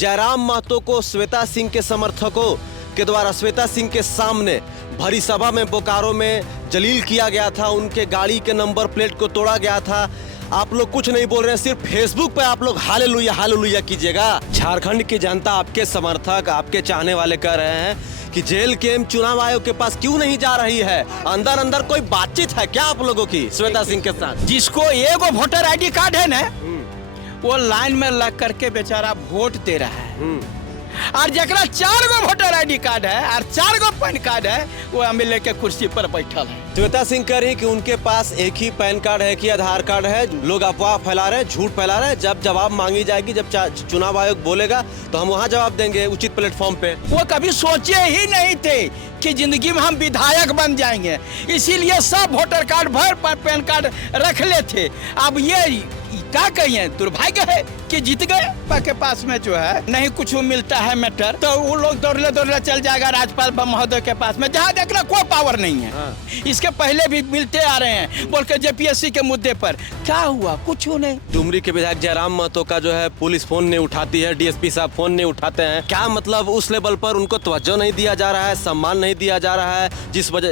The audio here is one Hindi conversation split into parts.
जयराम महतो को श्वेता सिंह के समर्थकों के द्वारा श्वेता सिंह के सामने भरी सभा में बोकारो में जलील किया गया था। उनके गाड़ी के नंबर प्लेट को तोड़ा गया था। आप लोग कुछ नहीं बोल रहे हैं, सिर्फ फेसबुक पे आप लोग हालेलुया कीजिएगा। झारखंड की जनता, आपके समर्थक, आपके चाहने वाले कह रहे हैं कि जेल केम चुनाव आयोग के पास क्यों नहीं जा रही है। अंदर अंदर कोई बातचीत है क्या आप लोगों की श्वेता सिंह के साथ? जिसको एगो वोटर आईडी कार्ड है ना, वो लाइन में लग करके बेचारा वोट दे रहा है। और जरा 4 गो वोटर आईडी कार्ड है और 4 गो पैन कार्ड है, वो एमएलए के कुर्सी पर बैठल है। श्वेता सिंह कह रही कि उनके पास एक ही पैन कार्ड है कि आधार कार्ड है। लोग अफवाह फैला रहे हैं, झूठ फैला रहे हैं। जब जवाब मांगी जाएगी, जब चुनाव आयोग बोलेगा तो हम वहाँ जवाब देंगे उचित प्लेटफॉर्म पे। वो कभी सोचे ही नहीं थे कि जिंदगी में हम विधायक बन जाएंगे, इसीलिए सब वोटर कार्ड भर पैन कार्ड रख ले थे। अब ये क्या कहिए, दुर्भाग्य है कि जीत गए। के पास में जो है नहीं कुछ मिलता है मैटर, तो वो लोग दौड़ले चल जाएगा राज्यपाल महोदय के पास में, जहाँ देखना कोई पावर नहीं है। इसके पहले भी मिलते आ रहे हैं बोल के जेपीएससी के मुद्दे पर। क्या हुआ? कुछ नहीं। डुमरी के विधायक जयराम महतो का जो है पुलिस फोन नहीं उठाती है, डीएसपी साहब फोन नहीं उठाते हैं। क्या मतलब उस लेवल पर उनको तवज्जो नहीं दिया जा रहा है, सम्मान नहीं दिया जा रहा है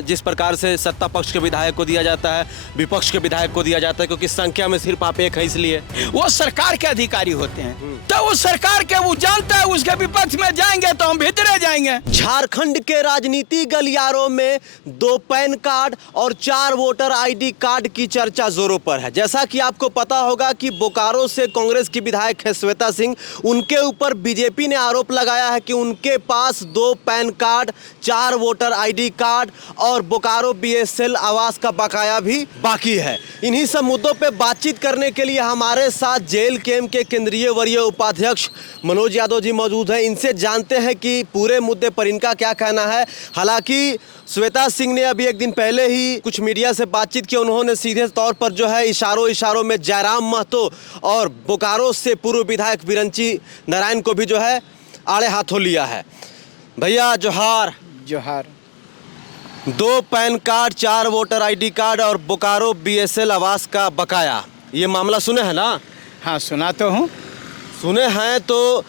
जिस प्रकार से सत्ता पक्ष के विधायक को दिया जाता है, विपक्ष के विधायक को दिया जाता है, क्योंकि संख्या में सिर्फ आप एक है इसलिए। वो सरकार के अधिकारी होते हैं, तो उस सरकार के वो जानता है उसके विपक्ष में जाएंगे तो हम भीतरे जाएंगे। झारखंड के राजनीति गलियारों में 2 पैन कार्ड और 4 वोटर आईडी कार्ड की चर्चा जोरों पर है। जैसा कि आपको पता होगा कि बोकारो से कांग्रेस की विधायक है श्वेता सिंह, उनके ऊपर बीजेपी ने आरोप लगाया है कि उनके पास 2 pan card, 4 voter ID card और बोकारो बीएसएल आवास का बकाया भी बाकी है। इन्हीं सब मुद्दों पर बातचीत करने के लिए हमारे साथ जेल केम के केंद्रीय वरीय उपाध्यक्ष मनोज यादव जी मौजूद हैं। इनसे जानते हैं कि पूरे मुद्दे पर इनका क्या कहना है। हालांकि श्वेता सिंह ने अभी एक दिन पहले ही कुछ मीडिया से बातचीत की। उन्होंने सीधे तौर पर जो है इशारों में जयराम महतो और बोकारो से पूर्व विधायक बिरंची नारायण को भी जो है आड़े हाथों लिया है। भैया जोहार। जोहार। 2 pan card, 4 voter ID card और बोकारो बीएसएल आवास का बकाया, ये मामला सुने हैं ना? हाँ, सुना तो हूँ। सुने हैं तो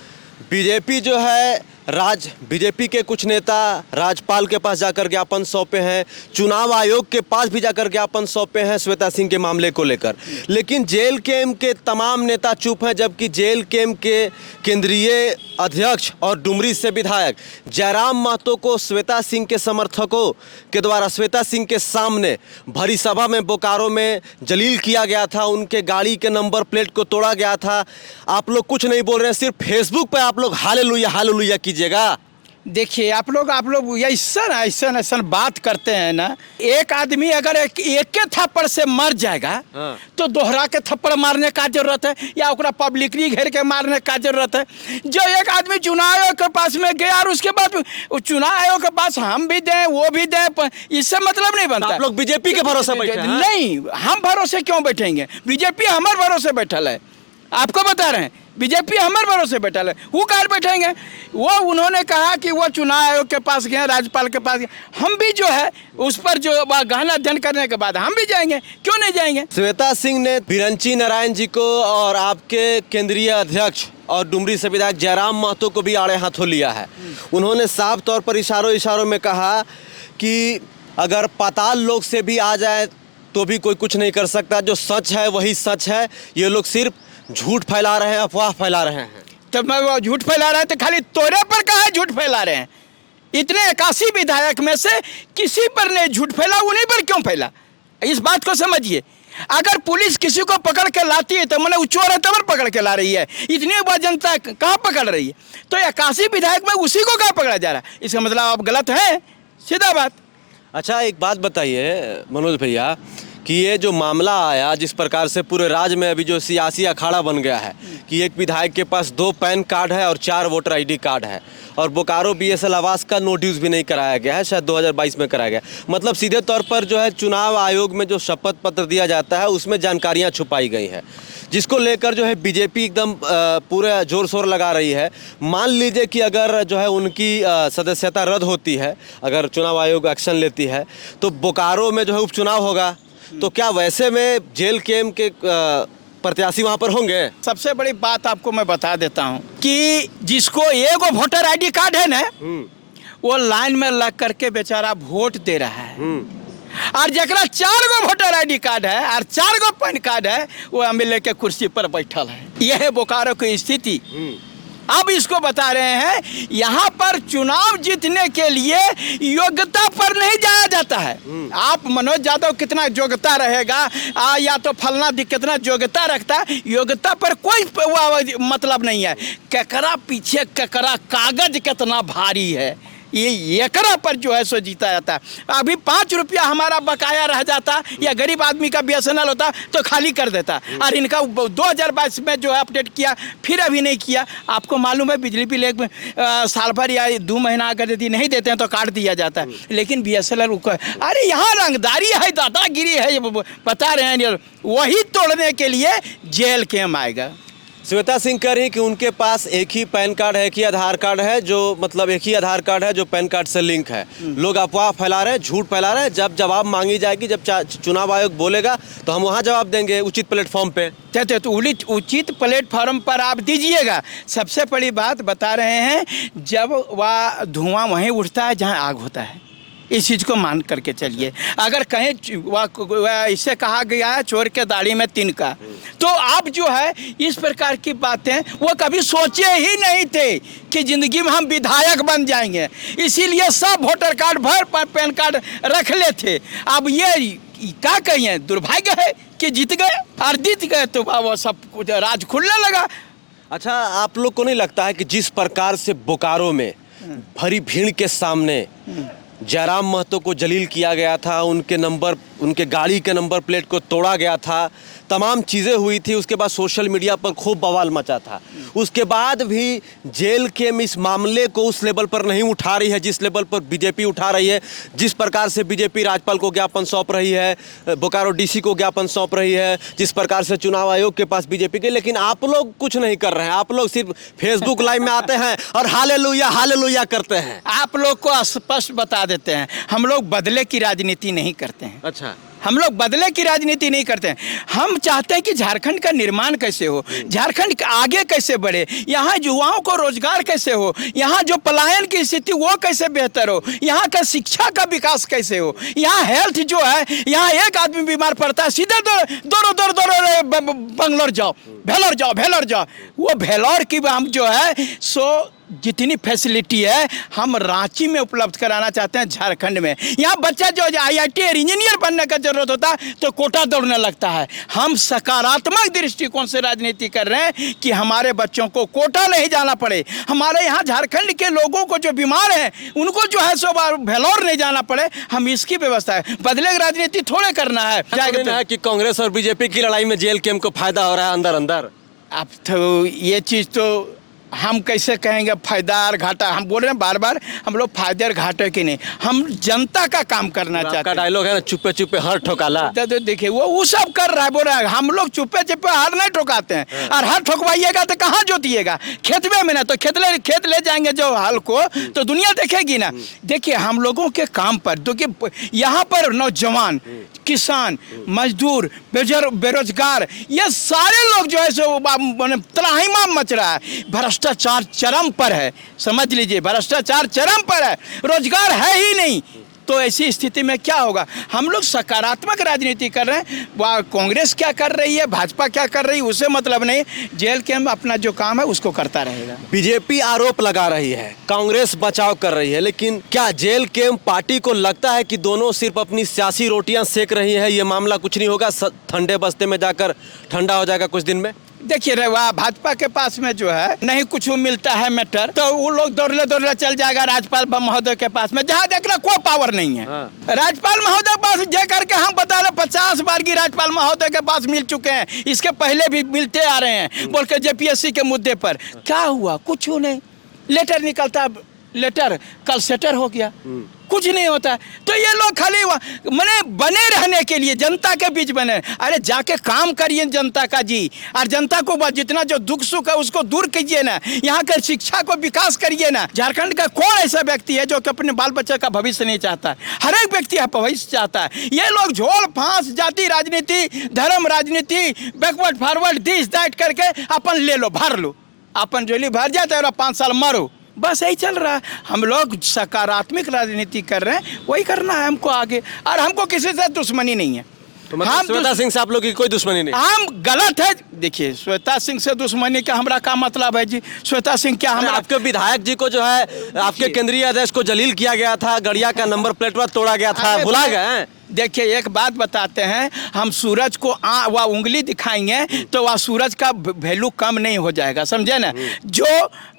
बीजेपी जो है बीजेपी के कुछ नेता राज्यपाल के पास जाकर ज्ञापन सौंपे हैं, चुनाव आयोग के पास भी जाकर ज्ञापन सौंपे हैं श्वेता सिंह के मामले को लेकर। लेकिन जेल केम के तमाम नेता चुप हैं, जबकि जेल केम के केंद्रीय अध्यक्ष और डुमरी से विधायक जयराम महतो को श्वेता सिंह के समर्थकों के द्वारा श्वेता सिंह के सामने भरी सभा में बोकारो में जलील किया गया था। उनके गाड़ी के नंबर प्लेट को तोड़ा गया था। आप लोग कुछ नहीं बोल रहे हैं, सिर्फ फेसबुक पे आप लोग हालेलुया कीजिएगा। देखिए आप लोग ऐसा बात करते हैं ना। एक आदमी अगर एक थप्पड़ से मर जाएगा तो दोहरा के थप्पड़ मारने का जरूरत है या ओकरा पब्लिकली घेर के मारने का जरूरत है? जो एक आदमी चुनाव आयोग के पास में गया और उसके बाद चुनाव आयोग के पास हम भी दें वो भी दें, इससे मतलब नहीं बनता। आप लोग बीजेपी के भरोसे बैठे हैं? नहीं, हम भरोसे क्यों बैठेंगे? बीजेपी हमारे भरोसे बैठल है। आपको बता रहे हैं, बीजेपी हमारे भरोसे बैठल है। वो कहाँ बैठेंगे? वो उन्होंने कहा कि वो चुनाव आयोग के पास गए, राज्यपाल के पास गए। हम भी जो है उस पर जो गहन अध्ययन करने के बाद हम भी जाएंगे, क्यों नहीं जाएंगे? श्वेता सिंह ने बिरंची नारायण जी को और आपके केंद्रीय अध्यक्ष और डुमरी से विधायक जयराम महतो को भी आड़े हाथों लिया है। उन्होंने साफ तौर पर इशारों में कहा कि अगर पाताल लोक से भी आ जाए तो भी कोई कुछ नहीं कर सकता। जो सच है वही सच है। ये लोग सिर्फ झूठ फैला रहे हैं, अफवाह फैला रहे हैं। तो मैं वो झूठ फैला रहे हैं तो खाली तोरे पर कहा झूठ फैला रहे हैं? इतने 81 विधायक में से किसी पर नहीं झूठ फैला, उन्हीं पर क्यों फैला? इस बात को समझिए। अगर पुलिस किसी को पकड़ के लाती है तो मैंने वो चोर है तब पकड़ के ला रही है। इतनी बड़ी जनता कहाँ पकड़ रही है? तो 81 विधायक में उसी को कहाँ पकड़ा जा रहा है? इसका मतलब आप गलत हैं, सीधा बात। अच्छा, एक बात बताइए मनोज भैया कि ये जो मामला आया, जिस प्रकार से पूरे राज्य में अभी जो सियासी अखाड़ा बन गया है कि एक विधायक के पास 2 पैन कार्ड है और 4 वोटर आईडी कार्ड है और बोकारो बीएसएल आवास का नोटिस भी नहीं कराया गया है, शायद 2022 में कराया गया। मतलब सीधे तौर पर जो है चुनाव आयोग में जो शपथ पत्र दिया जाता है उसमें जानकारियाँ छुपाई गई है, जिसको लेकर जो है बीजेपी एकदम पूरा जोर शोर लगा रही है। मान लीजिए कि अगर जो है उनकी सदस्यता रद्द होती है, अगर चुनाव आयोग एक्शन लेती है तो बोकारो में जो है उपचुनाव होगा, तो क्या वैसे में जेल केम के प्रत्याशी वहां पर होंगे? सबसे बड़ी बात आपको मैं बता देता हूँ कि जिसको एगो वोटर आईडी कार्ड है ना, वो लाइन में लग करके बेचारा वोट दे रहा है। और जरा 4 गो वोटर आईडी कार्ड है और 4 गो पैन कार्ड है, वो एमएलए के कुर्सी पर बैठल है। यह है बोकारो की स्थिति। अब इसको बता रहे हैं, यहाँ पर चुनाव जीतने के लिए योग्यता पर नहीं जाया जाता है। आप मनोज यादव कितना योग्यता रहेगा या तो फलना कितना योग्यता रखता है, योग्यता पर कोई मतलब नहीं है। ककरा पीछे ककरा कागज कितना भारी है, ये एकरा पर जो है सो जीता जाता है। अभी 5 रुपया हमारा बकाया रह जाता या गरीब आदमी का बीएसएनएल होता तो खाली कर देता। और इनका 2022 में जो है अपडेट किया, फिर अभी नहीं किया। आपको मालूम है बिजली बिल एक साल भर या 2 महीना अगर यदि नहीं देते हैं तो काट दिया जाता है। लेकिन बीएसएनएल, अरे यहाँ रंगदारी है, दादागिरी है, बता रहे हैं। वही तोड़ने के लिए जेल कैम आएगा। श्वेता सिंह कह रही कि उनके पास एक ही पैन कार्ड है, एक ही आधार कार्ड है, जो मतलब एक ही आधार कार्ड है जो पैन कार्ड से लिंक है। लोग अफवाह फैला रहे हैं, झूठ फैला रहे हैं। जब जवाब मांगी जाएगी, जब चुनाव आयोग बोलेगा तो हम वहां जवाब देंगे उचित प्लेटफॉर्म पे। तो उचित प्लेटफॉर्म पर आप दीजिएगा। सबसे बड़ी बात बता रहे हैं, जब वह धुआं वहीं उठता है जहां आग होता है। इस चीज़ को मान करके चलिए। अगर कहीं इससे कहा गया है चोर के दाढ़ी में तिनका, तो आप जो है इस प्रकार की बातें वो कभी सोचे ही नहीं थे कि ज़िंदगी में हम विधायक बन जाएंगे। इसीलिए सब वोटर कार्ड भर पैन कार्ड रख ले थे। अब ये क्या कहिए, दुर्भाग्य है कि जीत गए और जीत गए तो वो सब कुछ राज खुलने लगा। अच्छा, आप लोग को नहीं लगता है कि जिस प्रकार से बोकारो में भरी भीड़ के सामने जयराम महतो को जलील किया गया था, उनके गाड़ी के नंबर प्लेट को तोड़ा गया था, तमाम चीज़ें हुई थी, उसके बाद सोशल मीडिया पर खूब बवाल मचा था, उसके बाद भी जेल के इस मामले को उस लेवल पर नहीं उठा रही है जिस लेवल पर बीजेपी उठा रही है। जिस प्रकार से बीजेपी राज्यपाल को ज्ञापन सौंप रही है, बोकारो डीसी को ज्ञापन सौंप रही है, जिस प्रकार से चुनाव आयोग के पास बीजेपी के, लेकिन आप लोग कुछ नहीं कर रहे हैं। आप लोग सिर्फ फेसबुक लाइव में आते हैं और हालेलुया हालेलुया करते हैं। आप लोग को स्पष्ट बता देते हैं, हम लोग बदले की राजनीति नहीं करते हैं। अच्छा, हम लोग बदले की राजनीति नहीं करते हैं। हम चाहते हैं कि झारखंड का निर्माण कैसे हो, झारखंड आगे कैसे बढ़े, यहाँ युवाओं को रोजगार कैसे हो, यहाँ जो पलायन की स्थिति वो कैसे बेहतर हो, यहाँ का शिक्षा का विकास कैसे हो, यहाँ हेल्थ जो है, यहाँ एक आदमी बीमार पड़ता है सीधे दौड़ो बंगलोर जाओ, भेलोर जाओ। वो भेलोर की हम जो है सो जितनी फैसिलिटी है हम रांची में उपलब्ध कराना चाहते हैं, झारखंड में। यहाँ बच्चा जो IIT और इंजीनियर बनने का जरूरत होता है तो कोटा दौड़ने लगता है। हम सकारात्मक दृष्टिकोण से राजनीति कर रहे हैं कि हमारे बच्चों को कोटा नहीं जाना पड़े, हमारे यहाँ झारखंड के लोगों को जो बीमार हैं उनको जो है सो भेलोर नहीं जाना पड़े। हम इसकी व्यवस्था है, बदले की राजनीति थोड़े करना है। कि कांग्रेस और बीजेपी की लड़ाई में जेल कैम को फायदा हो रहा है अंदर। अब तो ये चीज़ तो हम कैसे कहेंगे फायदा और घाटा। हम बोल रहे हैं बार बार, हम लोग फायदे और घाटे की नहीं, हम जनता का काम करना चाहते हैं। डायलॉग है ना, चुप्पे चुप्पे हर ठोकाला। तो देखिए वो सब कर रहा है, बोल रहा है हम लोग चुप्पे चुप्पे हर नहीं ठोकाते हैं। और हर ठोकवाइएगा तो कहाँ जोतिएगा, खेतवे में ना, तो खेत ले जाएंगे जो हल को तो दुनिया देखेगी ना। देखिए हम लोगों के काम पर, देखिए यहाँ पर नौजवान, किसान, मजदूर, बेरोजगार, ये सारे लोग जो है सो त्राहिमाम मच रहा है। भ्रष्टाचार चरम पर है, समझ लीजिए भ्रष्टाचार चरम पर है, रोजगार है ही नहीं। तो ऐसी स्थिति में क्या होगा। हम लोग सकारात्मक राजनीति कर रहे हैं, वह कांग्रेस क्या कर रही है, भाजपा क्या कर रही है, उसे मतलब नहीं। जेल के हम अपना जो काम है उसको करता रहेगा। बीजेपी आरोप लगा रही है, कांग्रेस बचाव कर रही है, लेकिन क्या जेल के पार्टी को लगता है कि दोनों सिर्फ अपनी सियासी रोटियां सेक रही है, ये मामला कुछ नहीं होगा, ठंडे बस्ते में जाकर ठंडा हो जाएगा कुछ दिन में? देखिए रे, वह भाजपा के पास में जो है नहीं कुछ मिलता है मैटर, तो वो लोग दौड़ले चल जाएगा राज्यपाल महोदय के पास में, जहाँ देखना कोई पावर नहीं है। राज्यपाल महोदय के पास जा करके हम बता रहे 50 बार की राज्यपाल महोदय के पास मिल चुके हैं, इसके पहले भी मिलते आ रहे हैं, बोल के JPSC के मुद्दे पर। क्या हुआ, कुछ नहीं, लेटर निकलता, लेटर कल सेटर हो गया, कुछ नहीं होता है। तो ये लोग खाली मने बने रहने के लिए जनता के बीच बने, अरे जाके काम करिए जनता का जी, और जनता को जितना जो दुख सुख है उसको दूर कीजिए ना, यहाँ के शिक्षा को विकास करिए ना। झारखंड का कौन ऐसा व्यक्ति है जो कि अपने बाल बच्चे का भविष्य नहीं चाहता है? हर एक व्यक्ति भविष्य चाहता है। ये लोग झोल फांस, जाति राजनीति, धर्म राजनीति, बैकवर्ड फॉरवर्ड दिस दैट करके अपन ले लो, भर लो, अपन झोली भर जाता है और 5 साल मरो, बस यही चल रहा है। हम लोग सकारात्मक राजनीति कर रहे हैं, वही करना है हमको आगे, और हमको किसी से दुश्मनी नहीं है। तो मतलब श्वेता सिंह से आप लोग की कोई दुश्मनी नहीं? हम गलत है। देखिए, श्वेता सिंह से दुश्मनी का हमारा क्या मतलब है जी? श्वेता सिंह क्या हम आपके विधायक जी को जो है आपके केंद्रीय अध्यक्ष को जलील किया गया था, गड़िया का नंबर प्लेट पर तोड़ा गया था, भुला गए? देखिए, एक बात बताते हैं, हम सूरज को वह उंगली दिखाएंगे तो वह सूरज का वैल्यू कम नहीं हो जाएगा, समझे ना? जो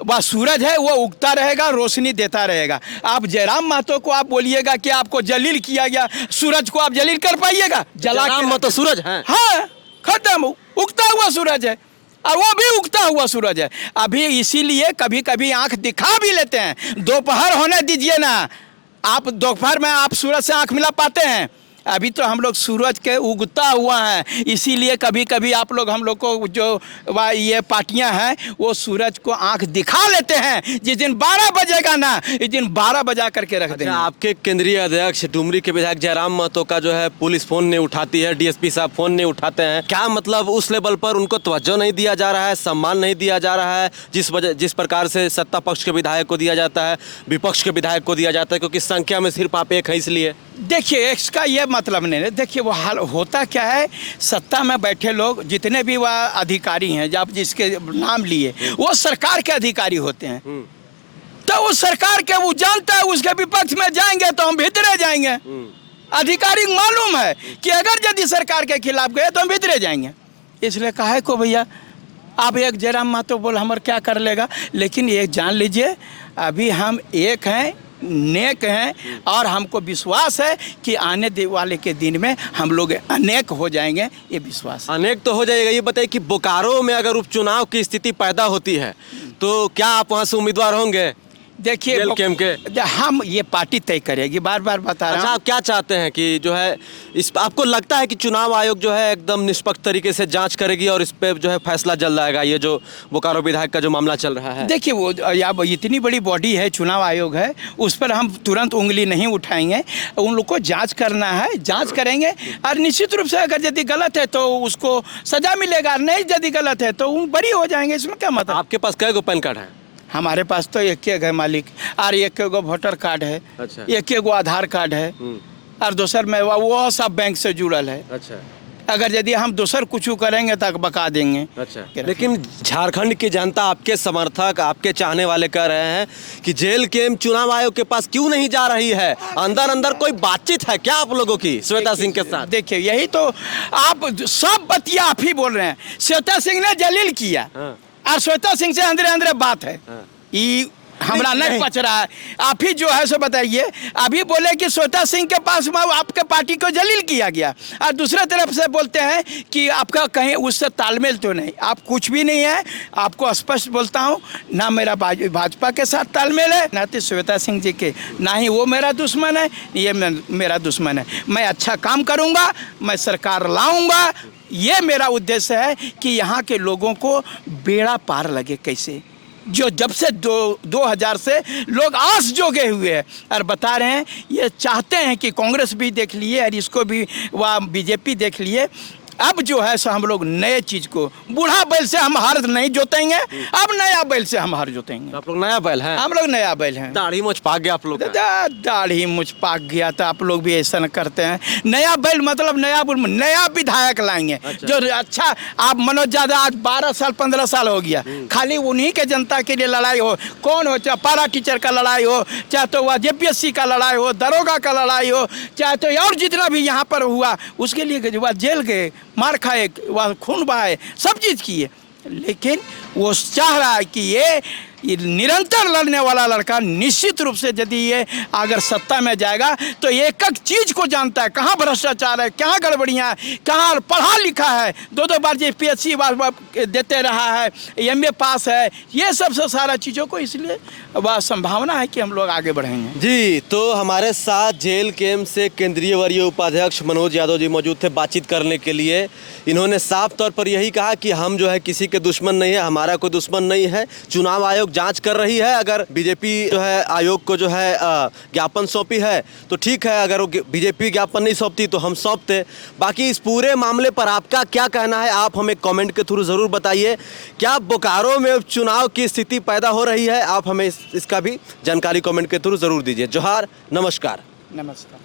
वह सूरज है वो उगता रहेगा, रोशनी देता रहेगा। आप जयराम महतो को आप बोलिएगा कि आपको जलील किया गया, सूरज को आप जलील कर पाइएगा? जयराम महतो सूरज है? हाँ, खत्म, उगता हुआ सूरज है, और वो भी उगता हुआ सूरज है। अभी इसीलिए कभी कभी आंख दिखा भी लेते हैं। दोपहर होने दीजिए ना, आप दोपहर में आप सूरज से आंख मिला पाते हैं? अभी तो हम लोग सूरज के उगता हुआ है, इसीलिए कभी कभी आप लोग हम लोग को जो ये पार्टियां हैं वो सूरज को आंख दिखा लेते हैं। जिस दिन 12 बजेगा ना, इस दिन 12 बजा करके रख देंगे। आपके केंद्रीय अध्यक्ष डुमरी के विधायक जयराम महतो का जो है पुलिस फोन नहीं उठाती है, डीएसपी साहब फोन नहीं उठाते हैं, क्या मतलब उस लेवल पर उनको तवज्जो नहीं दिया जा रहा है, सम्मान नहीं दिया जा रहा है जिस प्रकार से सत्ता पक्ष के विधायक को दिया जाता है, विपक्ष के विधायक को दिया जाता है, क्योंकि संख्या में सिर्फ आप एक है इसलिए? देखिए, इसका ये मतलब नहीं है। देखिए, वो हाल होता क्या है, सत्ता में बैठे लोग जितने भी वह अधिकारी हैं, जब जिसके नाम लिए, वो सरकार के अधिकारी होते हैं। तो वो सरकार के वो जानता है उसके विपक्ष में जाएंगे तो हम भीतरे जाएंगे। अधिकारी मालूम है कि अगर यदि सरकार के खिलाफ गए तो हम भीतरे जाएंगे। इसलिए कहा को भैया आप एक जयराम महतो बोल हमारे क्या कर लेगा, लेकिन ये जान लीजिए अभी हम एक हैं, नेक हैं, और हमको विश्वास है कि आने वाले के दिन में हम लोग अनेक हो जाएंगे, ये विश्वास है। अनेक तो हो जाएगा। ये बताइए कि बोकारो में अगर उपचुनाव की स्थिति पैदा होती है तो क्या आप वहाँ से उम्मीदवार होंगे? देखिए, हम ये पार्टी तय करेगी, बार बार बता रहा हूं। अच्छा, आप क्या चाहते हैं कि जो है इस आपको लगता है कि चुनाव आयोग जो है एकदम निष्पक्ष तरीके से जांच करेगी और इस पे जो है फैसला जल्द आएगा, ये जो बोकारो विधायक का जो मामला चल रहा है? देखिए, वो अब इतनी बड़ी बॉडी है, चुनाव आयोग है, उस पर हम तुरंत उंगली नहीं उठाएंगे। उन लोग को जाँच करना है, जाँच करेंगे, और निश्चित रूप से अगर यदि गलत है तो उसको सजा मिलेगा, नहीं यदि गलत है तो बरी हो जाएंगे। इसमें क्या मतलब? आपके पास कै गो पैन कार्ड है? हमारे पास तो एक है मालिक, और एक गो वोटर कार्ड है। अच्छा। एक गो आधार कार्ड है, और दूसर में वो सब बैंक से जुड़ल है। अच्छा। अगर यदि हम दूसर कुछ करेंगे तो बका देंगे। अच्छा। लेकिन झारखंड की जनता, आपके समर्थक, आपके चाहने वाले कह रहे हैं कि जेल केम चुनाव आयोग के पास क्यों नहीं जा रही है? अंदर अंदर कोई बातचीत है क्या आप लोगों की श्वेता सिंह के साथ? देखिए, यही तो आप सब बतिया आप ही बोल रहे हैं। श्वेता सिंह ने जलील किया, और श्वेता सिंह से अंदर अंदर बात है, ये हमरा नहीं पच रहा है। आप ही जो है सो बताइए। अभी बोले कि श्वेता सिंह के पास आपके पार्टी को जलील किया गया, और दूसरे तरफ से बोलते हैं कि आपका कहीं उससे तालमेल तो नहीं। आप कुछ भी नहीं है, आपको स्पष्ट बोलता हूँ, ना मेरा भाजपा के साथ तालमेल है, ना तो श्वेता सिंह जी के, ना ही वो मेरा दुश्मन है, ये मेरा दुश्मन है। मैं अच्छा काम करूँगा, मैं सरकार लाऊँगा, ये मेरा उद्देश्य है कि यहाँ के लोगों को बेड़ा पार लगे। कैसे? जो जब से 2000 से लोग आस जोगे हुए हैं, और बता रहे हैं, ये चाहते हैं कि कांग्रेस भी देख लिए और इसको भी वह बीजेपी देख लिए। अब जो है सो हम लोग नए चीज को, बूढ़ा बैल से हम हर नहीं जोतेंगे, अब नया बैल से हम हर जोतेंगे। आप लोग नया बैल हैं? हम लोग नया बैल हैं। दाढ़ी मुझ पाक गया आप लोग? दाढ़ी मुझ पाक गया तो आप लोग भी ऐसा न करते हैं। नया बैल मतलब नया विधायक लाएंगे। अच्छा। जो अच्छा, आप मनोज यादव आज 12 साल 15 साल हो गया, खाली उन्हीं के जनता के लिए लड़ाई हो, कौन हो, चाहे पारा टीचर का लड़ाई हो, चाहे तो वह जेपीएससी का लड़ाई हो, दरोगा का लड़ाई हो, चाहे तो और जितना भी यहाँ पर हुआ उसके लिए वह जेल गए, मार खाए, वह खून बहाए, सब चीज़ किए, लेकिन वो चाह रहा है कि ये ये निरंतर लड़ने वाला लड़का निश्चित रूप से यदि ये अगर सत्ता में जाएगा तो एक एक चीज को जानता है, कहाँ भ्रष्टाचार है, कहाँ गड़बड़ियाँ है, कहाँ पढ़ा लिखा है, दो बार PhD बार देते रहा है, MA पास है, ये सब से सारा चीज़ों को, इसलिए वह संभावना है कि हम लोग आगे बढ़ेंगे। जी, तो हमारे साथ जेल कैंप से केंद्रीय वरीय उपाध्यक्ष मनोज यादव जी मौजूद थे बातचीत करने के लिए। इन्होंने साफ तौर पर यही कहा कि हम जो है किसी के दुश्मन नहीं है, हमारा कोई दुश्मन नहीं है। चुनाव आयोग जांच कर रही है, अगर बीजेपी जो है आयोग को जो है ज्ञापन सौंपी है तो ठीक है, अगर बीजेपी ज्ञापन नहीं सौंपती तो हम सौंपते। बाकी इस पूरे मामले पर आपका क्या कहना है, आप हमें कमेंट के थ्रू ज़रूर बताइए। क्या बोकारो में चुनाव की स्थिति पैदा हो रही है, आप हमें इसका भी जानकारी कमेंट के थ्रू ज़रूर दीजिए। जोहार, नमस्कार। नमस्कार।